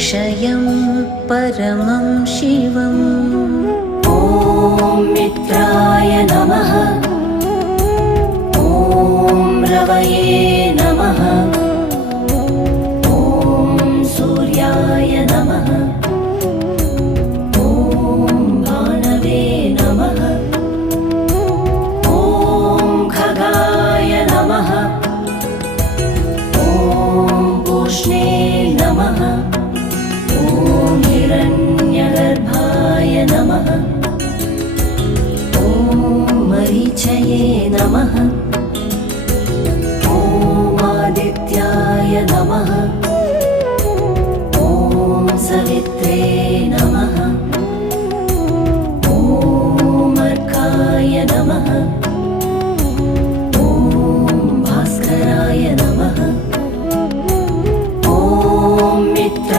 क्षयं परमं शिवम्। ॐ मित्राय नमः। ॐ रवये नमः। ॐ सूर्याय नमः। ॐ भानवे नमः। ॐ खगाय नमः। ॐ पूष्णे नमः। ॐ हिरण्यगर्भाय नमः। ॐ मरीचये नमः। ॐ आदित्याय नमः।